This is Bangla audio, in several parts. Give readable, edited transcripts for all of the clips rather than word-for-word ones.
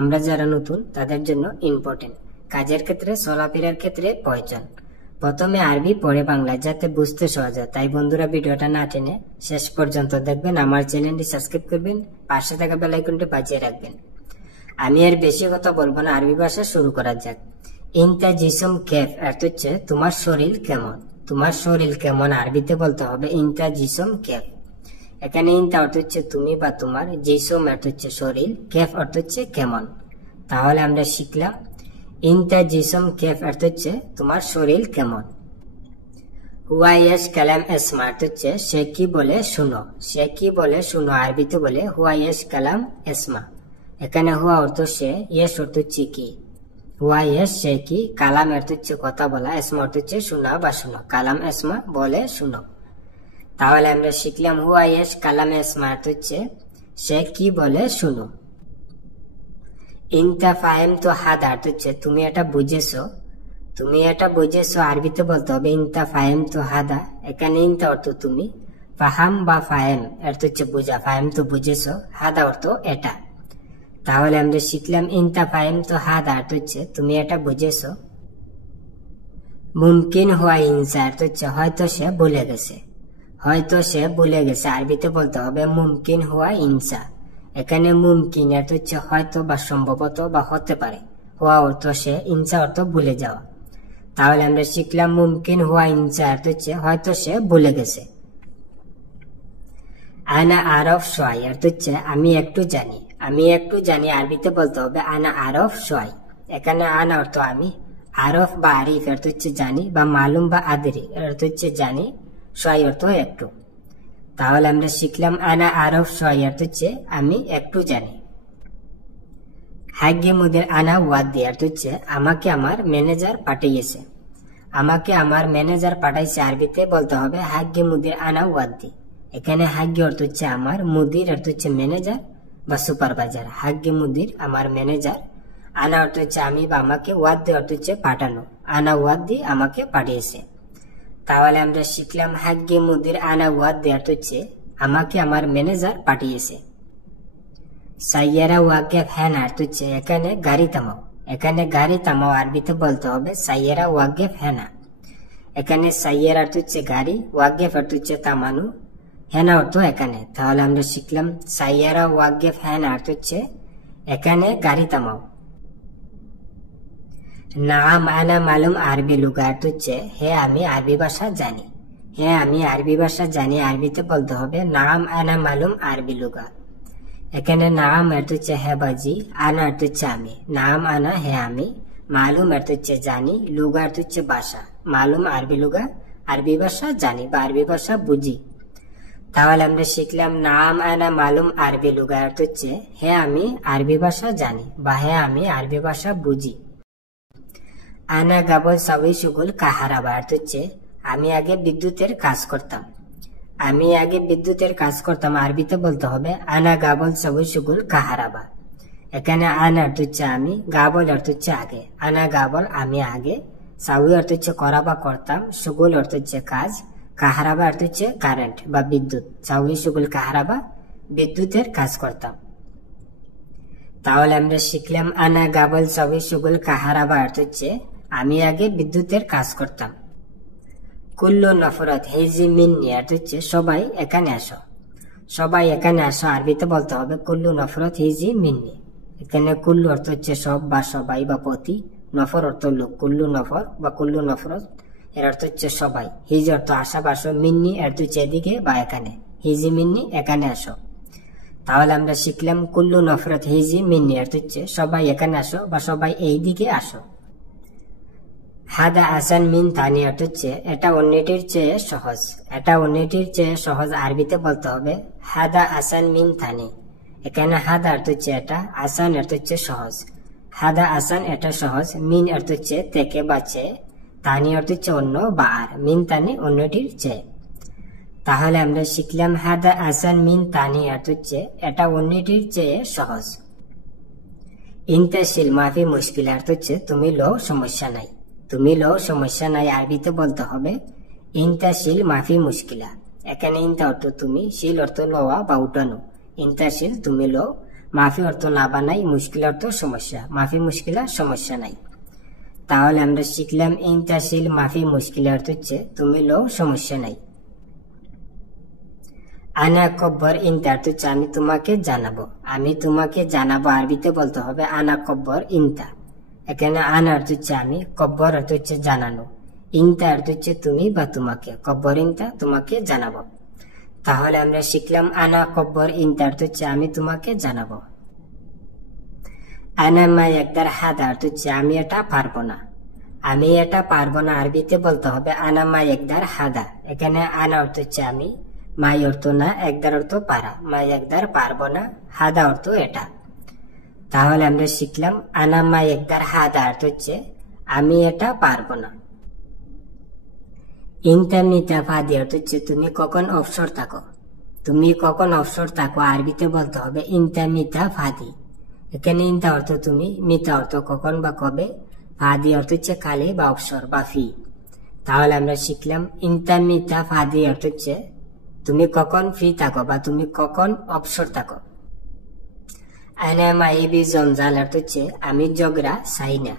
আমরা যারা নতুন তাদের জন্য ইম্পর্টেন্ট, কাজের ক্ষেত্রে চলাফেরার ক্ষেত্রে প্রয়োজন। প্রথমে আরবি পরে বাংলা, যাতে বুঝতে সহজ হয়। তাই বন্ধুরা ভিডিওটা না টেনে শেষ পর্যন্ত দেখবেন। আমার চ্যানেলটি সাবস্ক্রাইব করবেন, পাশে থাকা বেল আইকনটি বাজিয়ে রাখবেন। আমি আর বেশি কথা বলবো না, আরবি ভাষা শুরু করা যাক। ইনতা জিসম কেফ অর্থ হচ্ছে তোমার শরীর কেমন। তোমার শরীর কেমন আরবিতে বলতে হবে ইনতা জিসম কেফ। এখানে ইনতা অর্থ হচ্ছে তুমি বা তোমার, জিসম অর্থ হচ্ছে শরীর, কেফ অর্থ হচ্ছে কেমন। তাহলে আমরা শিখলাম ইনতা জিসম কেফ অর্থ হচ্ছে তোমার শরীর কেমন। হুয়া ইয়াশ কালাম এসমা অর্থ হচ্ছে সে কি বলে শুনো। সে কি বলে শুনো আরবিতে বলে হুয়া ইয়াশ কালাম এসমা। এখানে হুয়া অর্থ সে, ইয়েশ অর্থ হচ্ছে কি। হুয়া ইয়াশ সে কি, কালাম অর্থ হচ্ছে কথা বলা, এসমা অর্থ হচ্ছে শোনা বা শুনো। কালাম এসমা বলে শুনো। তাহলে আমরা শিখলাম হুয়া ইয়াশ কালাম এসমা অর্থ হচ্ছে সে কি বলে শুনো। ইনতা ফাহিম তো হাদা অর্থ হচ্ছে তুমি এটা বুঝেছো। তুমি এটা বুঝেছো আরবিতে বলতে হবে ইনতা ফাহিম তো হাদা। এখানে ইনতা অর্থ তুমি, ফাহাম বা ফাহিম অর্থ হচ্ছে বুঝা, ফাহিম তো বুঝেছো, হাদা অর্থ এটা। তাহলে আমরা শিখলাম ইনতা ফাহিম তো হাদা অর্থ হচ্ছে তুমি এটা বুঝেছো। মুমকিন হুয়া ইনসা অর্থ হচ্ছে হয়তো সে ভুলে গেছে। হয়তো সে ভুলে গেছে আরবিতে বলতে হবে মুমকিন হুয়া ইনসা। এখানে মুমকিন অর্থ হচ্ছে হয়তো বা সম্ভবত বা হতে পারে, হুয়া অর্থ সে, ইনসা অর্থ ভুলে যাওয়া। তাহলে আমরা শিখলাম মুমকিন হুয়া ইনসা অর্থ হচ্ছে হয়তো সে ভুলে গেছে। আনা আরফ সোয়াই অর্থ হচ্ছে আমি একটু জানি। আমি একটু জানি আরবিতে বলতে হবে আনা আরফ সোয়াই। এখানে আনা অর্থ আমি, আরফ বা আরিফ অর্থ হচ্ছে জানি, বা মালুম বা আদরি অর্থ হচ্ছে জানি, সোয়াই অর্থ একটু। তাহলে আমরা শিখলাম আনা আরফ সোয়াই অর্থ হচ্ছে আমি একটু জানি। হাগ্গে মুদের আনা ওয়াদি অর্থ হচ্ছে আমাকে আমার ম্যানেজার পাঠিয়েছে। আমাকে আমার ম্যানেজার পাঠাইছে আরবিতে বলতে হবে হাগ্গে মুদের আনা ওয়াদি। এখানে হাগ্গে অর্থ হচ্ছে আমার, মুদির অর্থ হচ্ছে ম্যানেজার বা সুপারভাইজার। হাগ্গে মুদির আমার ম্যানেজার, আনা অর্থ হচ্ছে আমি বা আমাকে, ওয়াদি অর্থ হচ্ছে পাঠানো, আনা ওয়াদি আমাকে পাঠিয়েছে। তাহলে আমরা শিখলাম হাগ্গে মুদির আনা ওয়াদি অর্থ হচ্ছে আমাকে আমার ম্যানেজার পাঠিয়েছে। সাইয়ারা ওয়াকেফ হ্যান অর্থ হচ্ছে এখানে গাড়ি থামাও। এখানে গাড়ি থামাও আরবিতে বলতে হবে সাইয়ারা ওয়াকেফ হ্যানা। এখানে সাইয়ারা অর্থ হচ্ছে গাড়ি, ওয়াকেফ অর্থ হচ্ছে থামানো, হ্যানা অর্থ এখানে। তাহলে আমরা শিখলাম সাইয়ারা ওয়াকেফ হ্যানা অর্থ হচ্ছে এখানে গাড়ি থামাও। নাম আনা মালুম আরবি লুগা অর্থ হচ্ছে হে আমি আরবি ভাষা জানি। হে আমি আরবি ভাষা জানি আরবিতে বলতে হবে নাম আনা মালুম আরবি লুগা। এখানে নাম অর্থ হচ্ছে হে বাজি, আনা অর্থ হচ্ছে আমি, নাম আনা হে আমি, মালুম অর্থ হচ্ছে জানি, লুগা অর্থ হচ্ছে ভাষা। মালুম আরবি লুগা, আরবি ভাষা জানি বা আরবি ভাষা বুঝি। তাহলে আমরা শিখলাম নাম আনা মালুম আরবি লুগা অর্থ হচ্ছে হে আমি আরবি ভাষা জানি বা হে আমি আরবি ভাষা বুঝি। আনা গাবল সাবই সুগুল কাহারাবা অর্থ হচ্ছে আমি আগে বিদ্যুতের কাজ করতাম। আমি আগে বিদ্যুতের কাজ করতাম আরবিতে বলতে হবে আনা গাবল সাবই সুগুল কাহারাবা। এখানে আনা অর্থ হচ্ছে আমি, গাবল অর্থ হচ্ছে আগে, আনা গাবল আমি আগে, সাউই অর্থ হচ্ছে করা বা করতাম, সুগুল অর্থ হচ্ছে কাজ, কাহারাবা অর্থ হচ্ছে কারেন্ট বা বিদ্যুৎ, সাউই সুগুল কাহারাবা বিদ্যুতের কাজ করতাম। তাহলে আমরা শিখলাম আনা গাবল সাউই সুগুল কাহারাবা অর্থ হচ্ছে আমি আগে বিদ্যুতের কাজ করতাম। কুল্লু নফরত হেজি মিন্নি অর্থ হচ্ছে সবাই এখানে আসো। সবাই এখানে আসো আরবিতে বলতে হবে কুল্লু নফরত হেজি মিন্নি। এখানে কুল্লু অর্থ হচ্ছে সব বা সবাই বা প্রতি, নফর অর্থ লোক, কুল্লু নফর বা কুল্লু নফরত এর অর্থ হচ্ছে সবাই, হিজি অর্থ আসা বা আসো, মিন্নি অর্থ হচ্ছে এদিকে বা এখানে, হিজি মিন্নি এখানে আসো। তাহলে আমরা শিখলাম কুল্লু নফরত হিজি মিন্নি অর্থ হচ্ছে সবাই এখানে আসো বা সবাই এই দিকে আসো। হাদা আসান মিন থানি অর্থ হচ্ছে এটা অন্যটির চেয়ে সহজ। এটা অন্যটির চেয়ে সহজ আরবিতে বলতে হবে হাদা আসান মিন থানি। এখানে হাদা অর্থ হচ্ছে এটা, আসান অর্থ হচ্ছে সহজ। হাদা আসান এটা সহজ, মিন অর্থ হচ্ছে থেকে বা চেয়ে, থানি অর্থ হচ্ছে অন্য বা আর, মিন থানি অন্যটির চেয়ে। তাহলে আমরা শিখলাম হাদা আসান মিন থানি অর্থ হচ্ছে এটা অন্যটির চেয়ে সহজ। ইনতাশিল মাফি মুশকিল অর্থ হচ্ছে তুমি লো সমস্যা নাই। তুমি লো সমস্যা নাই আরবিতে বলতে হবে ইনতাশিল মাফি মুশকিলা। এখানে ইনতা অর্থ তুমি, শিল অর্থ লওয়া বা উঠানো, ইনতাশিল তুমি লো, মাফি অর্থ না বা নাই, মুশকিল অর্থ সমস্যা, মাফি মুশকিলা সমস্যা নাই। তাহলে আমরা শিখলাম ইনতাশিল মাফি মুশকিল অর্থ হচ্ছে তুমি লো সমস্যা নাই। আনা কব্বর ইনতা অর্থ হচ্ছে আমি তোমাকে জানাবো, আমি তোমাকে জানাবো আরবিতে বলতে হবে আনা কব্বর ইনতা। এখানে আনা অর্থ হচ্ছে আমি, কব্বর অর্থ হচ্ছে জানানো, ইনতা অর্থ হচ্ছে তুমি বা তোমাকে, কব্বর ইনতা তোমাকে জানাবো। তাহলে আমরা শিখলাম আনা কব্বর ইনতা অর্থ হচ্ছে আমি তোমাকে জানাবো। আনা মা একদার হাদা অর্থ হচ্ছে আমি এটা পারবো না, আমি এটা পারবো না আরবিতে বলতে হবে আনা মা একদার হাদা। এখানে আনা অর্থ হচ্ছে আমি, মাই অর্থ না, একদার অর্থ পারা, মাই একদার পারবো না, হাদা অর্থ এটা। তাহলে আমরা শিখলাম আনা মা একদার হাদা অর্থ হচ্ছে আমি এটা পারবো না। ইনতা মিতা ফাদি অর্থ হচ্ছে তুমি কখন অবসর থাকো, তুমি কখন অবসর থাকো আরবিতে বলতে হবে ইনতা মিতা ফাদি। এখানে ইনতা অর্থ তুমি, মিতা অর্থ কখন বা কবে, ফাদি অর্থ হচ্ছে কালে বা অবসর বা ফি। তাহলে আমরা শিখলাম ইনতা মিতা ফাদি অর্থ হচ্ছে তুমি কখন ফ্রি থাকো বা তুমি কখন অবসর থাকো। আনা মাইবি জঞ্জাল অর্থ হচ্ছে আমি ঝগড়া চাই না,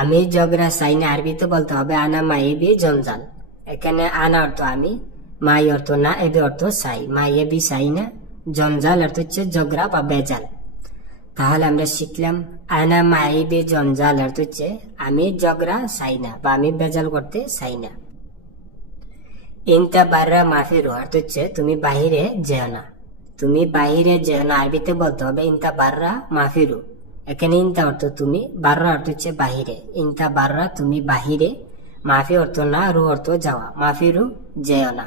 আমি ঝগড়া চাই না আরবিতে বলতে হবে আনা মাইবি জঞ্জাল। এখানে আনা অর্থ আমি, মাই অর্থ না, এবি অর্থ চাই, মাইবি চাই না, জঞ্জাল অর্থ হচ্ছে ঝগড়া বা বেজাল। তাহলে আমরা শিখলাম আনা মাইবি জঞ্জাল অর্থ হচ্ছে আমি ঝগড়া চাই না বা আমি বেজাল করতে চাই না। ইনতা বাররা মাফিরু অর্থ হচ্ছে তুমি বাহিরে যেও না, তুমি বাহিরে যেও না আরবিতে বলতে হবে ইনতা বাররা মাফিরু। এখানে ইনতা অর্থ তুমি, বাররা অর্থ হচ্ছে বাহিরে, ইনতা বাররা তুমি বাহিরে, মাফি অর্থ না, রু অর্থ যাওয়া, মাফিরু যেও না।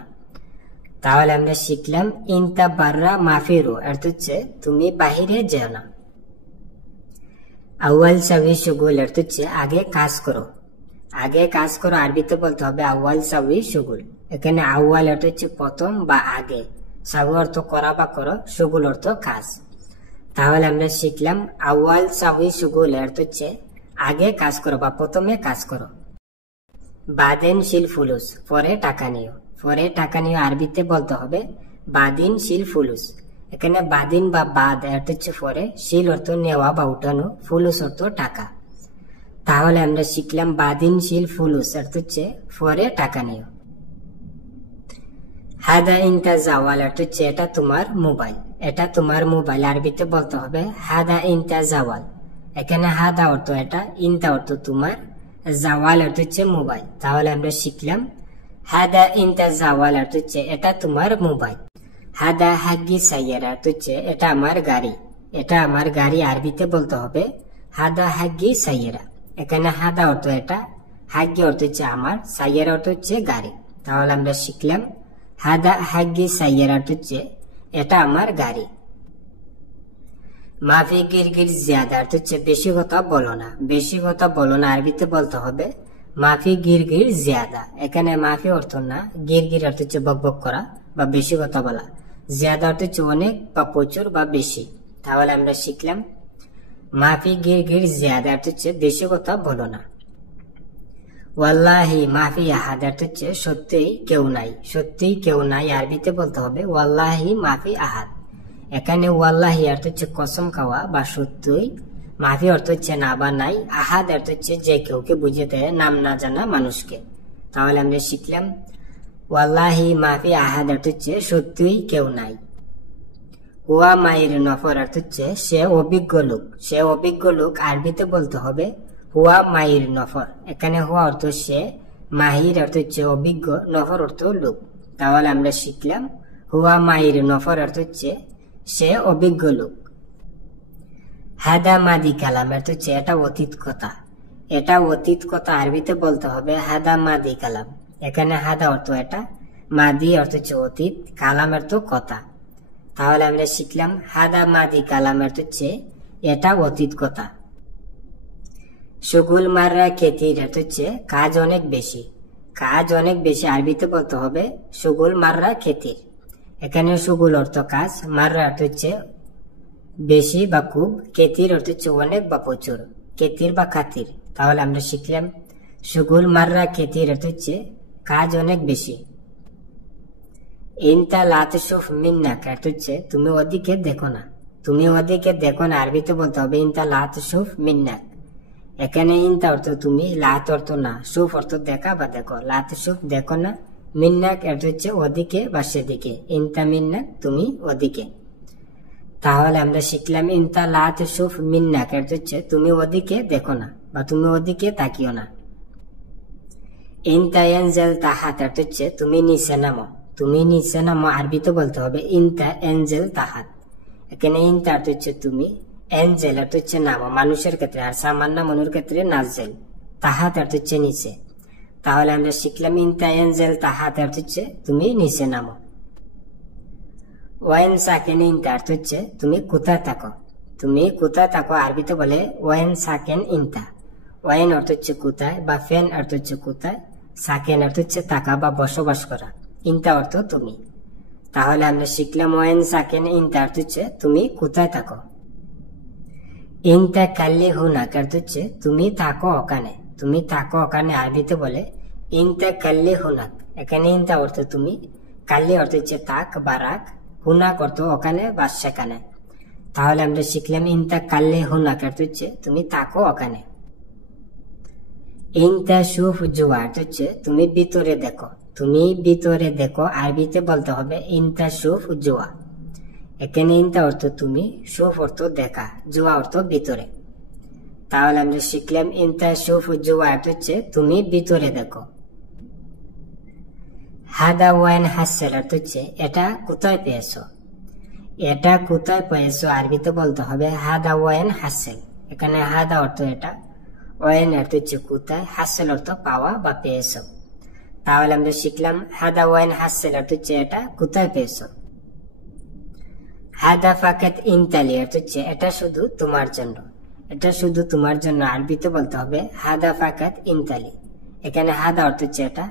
তাহলে আমরা শিখলাম ইনতা বাররা মাফিরু অর্থ হচ্ছে তুমি বাহিরে যেও না। আউয়াল সাবি শুগুল অর্থ হচ্ছে আগে কাজ করো, আগে কাজ করো আরবিতে বলতে হবে আউয়াল সাবি শুগুল। এখানে আউয়াল অর্থ হচ্ছে প্রথম বা আগে, সাবু অর্থ করা বা করো, শুগুল অর্থ কাজ। তাহলে আমরা শিখলাম আউয়াল সাবি শুগুল অর্থ হচ্ছে আগে কাজ করো বা প্রথমে কাজ করো। বাদেন শিল ফুলুস পরে টাকা নিও, পরে টাকা নিও আরবিতে বলতে হবে বাদিন শিল ফুলুস। এখানে বাদিন বা বাদ অর্থ হচ্ছে পরে, শিল অর্থ নেওয়া বা উঠানো, ফুলুস অর্থ টাকা। তাহলে আমরা শিখলাম বাদিন শিল ফুলুস অর্থ হচ্ছে পরে টাকা নিও। হাদা ইনতা জাওয়াল অর্থ হচ্ছে এটা তোমার মোবাইল, এটা তোমার মোবাইল আরবিতে বলতে হবে হাদা ইনতা জাওয়াল। এখানে হাদা অর্থ এটা, ইনতা অর্থ তোমার, জাওয়াল অর্থ হচ্ছে মোবাইল। তাহলে আমরা শিখলাম হাদা ইনতা জাওয়াল অর্থ হচ্ছে এটা তোমার মোবাইল। হাদা হাগি সাইয়ারা অর্থ হচ্ছে এটা আমার গাড়ি, এটা আমার গাড়ি আরবিতে বলতে হবে হাদা হাগি সাইয়ারা। এখানে হাদা অর্থ এটা, হাগি অর্থ হচ্ছে আমার, সাইয়ারা অর্থ হচ্ছে গাড়ি। তাহলে আমরা শিখলাম হাদা হাগি সাইয়ারা অর্থ হচ্ছে এটা আমার গাড়ি। মাফি গিরগির জিয়াদা অর্থ হচ্ছে বেশি কথা বলো না, বেশি কথা বলো না আরবিতে বলতে হবে মাফি গিরগির জিয়াদা। এখানে মাফি অর্থ না, গিরগির অর্থ হচ্ছে বকবক করা বা বেশি কথা বলা, জিয়াদা অর্থ হচ্ছে অনেক বা প্রচুর বা বেশি। তাহলে আমরা শিখলাম মাফি গিরগির জিয়াদা অর্থ হচ্ছে বেশি কথা বলো না। ওয়াল্লাহি মাফি আহাদ অর্থ হচ্ছে সত্যিই কেউ নাই, সত্যিই কেউ নাই আরবিতে বলতে হবে ওয়াল্লাহি মাফি আহাদ। এখানে ওয়াল্লাহি অর্থ হচ্ছে কসম খাওয়া বা সত্যই, মাফি অর্থ হচ্ছে না বা নাই, আহাদ অর্থ হচ্ছে যে কেউকে বুঝিয়ে দেয় নাম না জানা মানুষকে। তাহলে আমরা শিখলাম ওয়াল্লাহি মাফি আহাদ অর্থ হচ্ছে সত্যিই কেউ নাই। হুয়া মাইর নফর অর্থ হচ্ছে সে অভিজ্ঞ লোক, সে অভিজ্ঞ লোক আরবিতে বলতে হবে হুয়া মাইর নফর। এখানে হুয়া অর্থ সে, মাহির অর্থ হচ্ছে অভিজ্ঞ, নফর অর্থ লোক। তাহলে আমরা শিখলাম হুয়া মাইর নফর অর্থ হচ্ছে সে অভিজ্ঞ লোক। হাদা মাদি কালাম অর্থ হচ্ছে এটা অতীত কথা, এটা অতীত কথা আরবিতে বলতে হবে হাদা মাদি কালাম। এখানে হাদা অর্থ এটা, মাদি অর্থ হচ্ছে অতীত, কালাম অর্থ কথা। তাহলে আমরা শিখলাম হাদা মাদি কালাম অর্থ হচ্ছে এটা অতীত কথা। সুগুল মাররা খেতির অর্থ হচ্ছে কাজ অনেক বেশি, কাজ অনেক বেশি আরবিতে বলতে হবে সুগুল মাররা খেতির। এখানে সুগুল অর্থ কাজ, মাররা অর্থ হচ্ছে বেশি বা খুব, খেতির অর্থ হচ্ছে অনেক বা প্রচুর, খেতির বা খাতির। তাহলে আমরা শিখলাম সুগুল মাররা খেতির অর্থ হচ্ছে কাজ অনেক বেশি। ইনতা লাতশুফ মিন্নাক অর্থ হচ্ছে তুমি ওদিকে দেখো না, তুমি ওদিকে দেখো না আরবিতে বলতে হবে ইনতা লা তুশুফ মিন্নাক। এখানে ইনতা অর্থ তুমি, লাত অর্থ না, সুফ অর্থ দেখা বা দেখো। লা তুশুফ দেখো না, মিন্নাক অর্থ হচ্ছে ওদিকে বা সেদিকে। ইনতা মিন্নাক তুমি ওদিকে। তাহলে আমরা শিখলাম ইনতা লা তুশুফ মিন্নাক অর্থ হচ্ছে তুমি ওদিকে দেখো না বা তুমি ওদিকে তাকিও না। ইনতা এনজেল তাহাত অর্থ হচ্ছে তুমি নিচে নামো। তুমি নিচে নামো আরবিতে বলতে হবে ইনতা এনজেল তাহাত। এখানে ইনতা অর্থ হচ্ছে তুমি, এনজেল অর্থ হচ্ছে নামো মানুষের ক্ষেত্রে, আর সামান্য মনুর ক্ষেত্রে নাজেল। তাহাত অর্থ হচ্ছে নিচে। তাহলে আমরা শিখলাম ইনতা এনজেল তাহাত অর্থ হচ্ছে তুমি নিচে নামো। ওয়াইন সাকেন ইনতা অর্থ হচ্ছে তুমি কোথায় থাকো। তুমি কোথায় থাকো আরবিতে বলে ওয়াইন সাকেন ইনতা। ওয়াইন অর্থ হচ্ছে কোথায়, বা ফেন অর্থ হচ্ছে কোথায়, সাকেন অর্থ হচ্ছে থাকা বা বসবাস করা, ইনতা অর্থ তুমি। তাহলে আমরা শিখলাম ওয়াইন সাকেন ইনতা অর্থ হচ্ছে তুমি কোথায় থাকো। ইনতা কাল্লি হুনাক অর্থ হচ্ছে তুমি থাকো ওখানে। তুমি থাকো ওখানে আরবিতে বলে ইনতা কাল্লি হুনাক। এখানে ইনতা অর্থ তুমি, কাল্লি অর্থ হচ্ছে থাক বা রাখ, হুনাক অর্থ ওখানে বা সেখানে। তাহলে আমরা শিখলাম ইনতা কাল্লি হুনাক অর্থ হচ্ছে তুমি থাকো ওখানে। ইনতা শুফ জুয়া অর্থ হচ্ছে তুমি ভিতরে দেখো। তুমি ভিতরে দেখো আরবিতে বলতে হবে ইনতা শুফ জুয়া। এখানে ইনতা অর্থ তুমি, শুফ অর্থ দেখা, জুয়া অর্থ ভিতরে। তাহলে আমরা শিখলাম ইনতা শুফ জুয়া অর্থ হচ্ছে তুমি ভিতরে দেখো। হাদা ওয়াইন হাসেল অর্থ হচ্ছে এটা কোথায় পেয়েছো। এটা কোথায় পেয়েছো আরবিতে বলতে হবে হাদা ওয়াইন হাসেল। এখানে হাদা অর্থ এটা, ওয়াইন অর্থ হচ্ছে কোথায়, হাসেল অর্থ পাওয়া বা পেয়েছো। তাহলে আমরা শিখলাম হাদা ওয়াইন হাসেল অর্থ হচ্ছে এটা কোথায় পেয়েছো। হাদা ফাকাত ইনতালি অর্থ হচ্ছে এটা শুধু তোমার জন্য। এটা শুধু তোমার জন্য আরবিতে বলতে হবে হাদা ফাকাত ইনতালি। এখানে হাদা অর্থ হচ্ছে এটা,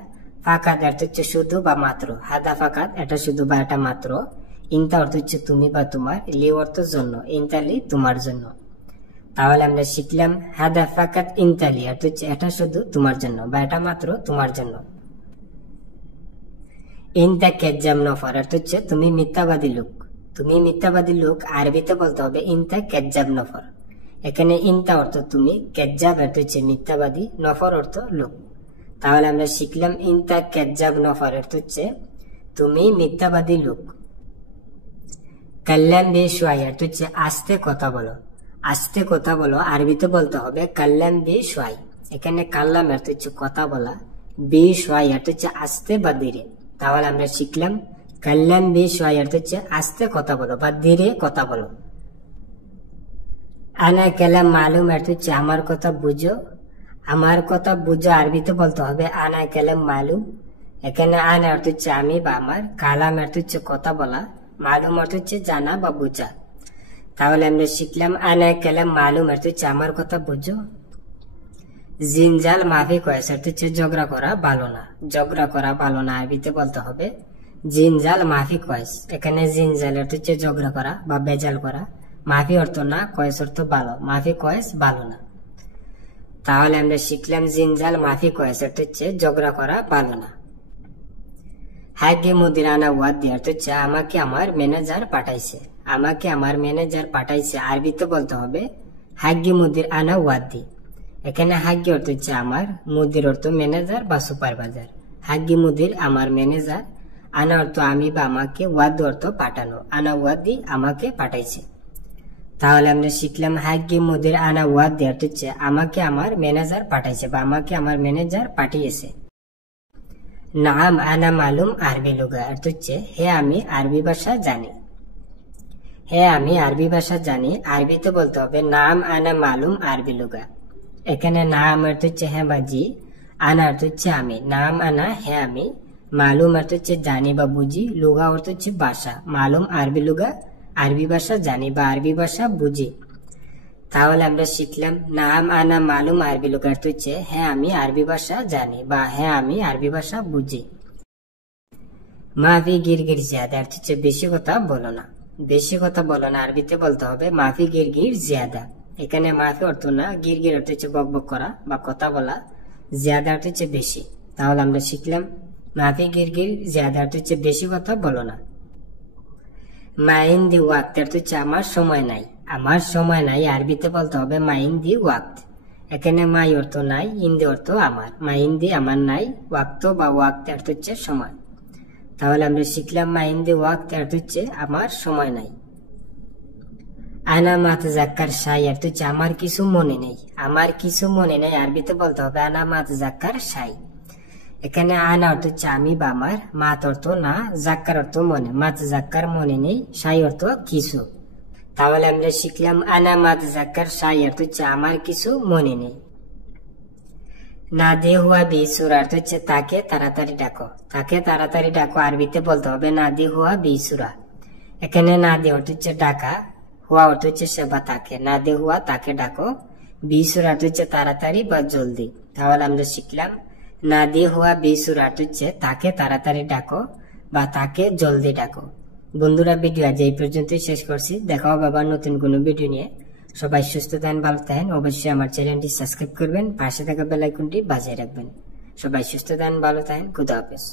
ফাকাত অর্থ হচ্ছে শুধু বা মাত্র। হাদা ফাকাত এটা শুধু বা এটা মাত্র। ইনতা অর্থ হচ্ছে তুমি বা তোমার, লি অর্থ জন্য, ইনতালি তোমার জন্য। তাহলে আমরা শিখলাম হাদা ফাকাত ইনতালি অর্থ হচ্ছে এটা শুধু তোমার জন্য বা এটা মাত্র তোমার জন্য। ইনতা কেজ্জাম নফর অর্থ হচ্ছে তুমি মিথ্যাবাদী লোক। তুমি মিথ্যাবাদী লোক আরবিতে বলতে হবে ইনতা কেজ্জাব নফর। এখানে ইনতা অর্থ তুমি, কেজ্জাব অর্থ হচ্ছে মিথ্যাবাদী, নফর অর্থ লোক। তাহলে আমরা শিখলাম ইনতা কেজ্জাব নফর অর্থ হচ্ছে তুমি মিথ্যাবাদী লোক। কাল্লাম বে শুয়াই অর্থ হচ্ছে আস্তে কথা বলো। আস্তে কথা বলো আরবিতে বলতে হবে কাল্লাম বে শুয়াই। এখানে কাল্লাম অর্থ হচ্ছে কথা বলা, বে শুয়াই অর্থ হচ্ছে আস্তে বা ধীরে। তাহলে আমরা শিখলাম কাল্লাম বে শুয়াই অর্থ হচ্ছে আস্তে কথা বলো বা ধীরে কথা বলো। আনা কালাম মালুম অর্থ হচ্ছে আমার কথা বুঝো। আমার কথা বুঝো আরবিতে বলতে হবে আনা কালাম মালুম। এখানে আনা অর্থ হচ্ছে আমি বা আমার, কালাম অর্থ হচ্ছে কথা বলা, মালুম অর্থ হচ্ছে জানা বা বুঝা। তাহলে আমরা শিখলাম আনা কালাম মালুম অর্থ হচ্ছে আমার কথা বুঝো। জিনজাল মাফি কয়েস অর্থ হচ্ছে ঝগড়া করা ভালো না। ঝগড়া করা ভালো না আরবিতে বলতে হবে জিনজাল মাফি কয়েস। এখানে জিনজাল অর্থ হচ্ছে ঝগড়া করা বা বেজাল করা, মাফি অর্থ না, কয়েস অর্থ ভালো, মাফি কয়েস ভালো না। তাহলে আমরা শিখলাম জিনজাল মাফি কয়েস অর্থ হচ্ছে ঝগড়া করা ভালো না। হাগে মুদিরানা ওয়াদি অর্থ হচ্ছে আমাকে আমার ম্যানেজার পাঠাইছে। আমাকে আমার ম্যানেজার পাঠাইছে আরবিতে বলতে হবে হাগে মুদির আনা ওয়াদি। এখানে হাগে অর্থ হচ্ছে আমার, মুদির অর্থ ম্যানেজার বা সুপারভাইজার। হাগে মুদির আমার ম্যানেজার, আনা অর্থ আমি বা আমাকে, ওয়াদ অর্থ পাঠানো, আনা ওয়াদি আমাকে পাঠাইছে। তাহলে আমরা শিখলাম হাগে মুদির আনা ওয়াদি অর্থ হচ্ছে আমাকে আমার ম্যানেজার পাঠাইছে বা আমাকে আমার ম্যানেজার পাঠিয়েছে। নাম আনা মালুম আরবি লুগা অর্থ হচ্ছে হে আমি আরবি ভাষা জানি। হে আমি আরবি ভাষা জানি আরবিতে বলতে হবে নাম আনা মালুম আরবি লুগা। এখানে নাম অর্থ হচ্ছে হ্যাঁ বা জি, আনা অর্থ হচ্ছে আমি, নাম আনা হ্যাঁ আমি, মালুম অর্থ হচ্ছে জানি বা বুঝি, লুগা অর্থ হচ্ছে ভাষা, মালুম আরবি লুগা আরবি ভাষা জানি বা আরবি ভাষা বুঝি। তাহলে আমরা শিখলাম নাম আনা মালুম আরবি লুগা অর্থ হচ্ছে হ্যাঁ আমি আরবি ভাষা জানি বা হ্যাঁ আমি আরবি ভাষা বুঝি। মাফি গিরগির জিয়াদা অর্থ হচ্ছে বেশি কথা বলো না। বেশি কথা বলো না আরবিতে বলতে হবে মাফি গিরগির জিয়াদা। এখানে মাফি অর্থ না, গিরগির অর্থ হচ্ছে বকবক করা বা কথা বলা, জিয়াদা অর্থ হচ্ছে বেশি। তাহলে আমরা শিখলাম মাফি গিরগির জিয়াদা অর্থ হচ্ছে বেশি কথা বলো না। মাইন দি ওয়াক্ত এর হচ্ছে আমার সময় নাই। আমার সময় নাই আরবিতে বলতে হবে মাইন দি ওয়াক্ত। এখানে মাই অর্থ নাই, ইন্দি অর্থ আমার। মাইন দি আমার নাই, ওয়াক্ত বা ওয়াক্ত এর হচ্ছে সময়। তাহলে আমরা শিখলাম মাইন দি ওয়াক্ত এর হচ্ছে আমার সময় নাই। আনা মাতজাক্কার শাই এর হচ্ছে আমার কিছু মনে নেই। আমার কিছু মনে নেই আরবিতে বলতে হবে আনা মাতজাক্কার শাই। এখানে আনা অর্থ হচ্ছে আমি বা আমার, মাত অর্থ না, জাক্কার অর্থ মনে। মাতজাক্কার মনে নেই, শাই অর্থ কিছু। তাহলে আমরা শিখলাম আনা মাতজাক্কার শাই অর্থ হচ্ছে আমার কিছু মনে নেই। না দে হুয়া বেসুরা অর্থ হচ্ছে তাকে তাড়াতাড়ি ডাকো। তাকে তাড়াতাড়ি ডাকো আরবিতে বলতে হবে না দে হুয়া বেসুরা। এখানে না দে অর্থ হচ্ছে ডাকা, হুয়া অর্থ হচ্ছে সেবা তাকে। না দে হুয়া তাকে ডাকো, বেসুরা অর্থ হচ্ছে তাড়াতাড়ি বা জলদি। তাহলে আমরা শিখলাম না দে হুয়া বেসুরা অর্থ হচ্ছে তাকে তাড়াতাড়ি ডাকো বা তাকে জলদি ডাকো। বন্ধুরা, ভিডিও আজ এই পর্যন্তই শেষ করছি। দেখা হবে আবার নতুন কোনো ভিডিও নিয়ে। সবাই সুস্থ থাকেন, ভালো থাকেন। অবশ্যই আমার চ্যানেলটি সাবস্ক্রাইব করবেন, পাশে থাকা বেল আইকনটি বাজিয়ে রাখবেন। সবাই সুস্থ থাকেন, ভালো থাকেন। খুদা হাফেজ।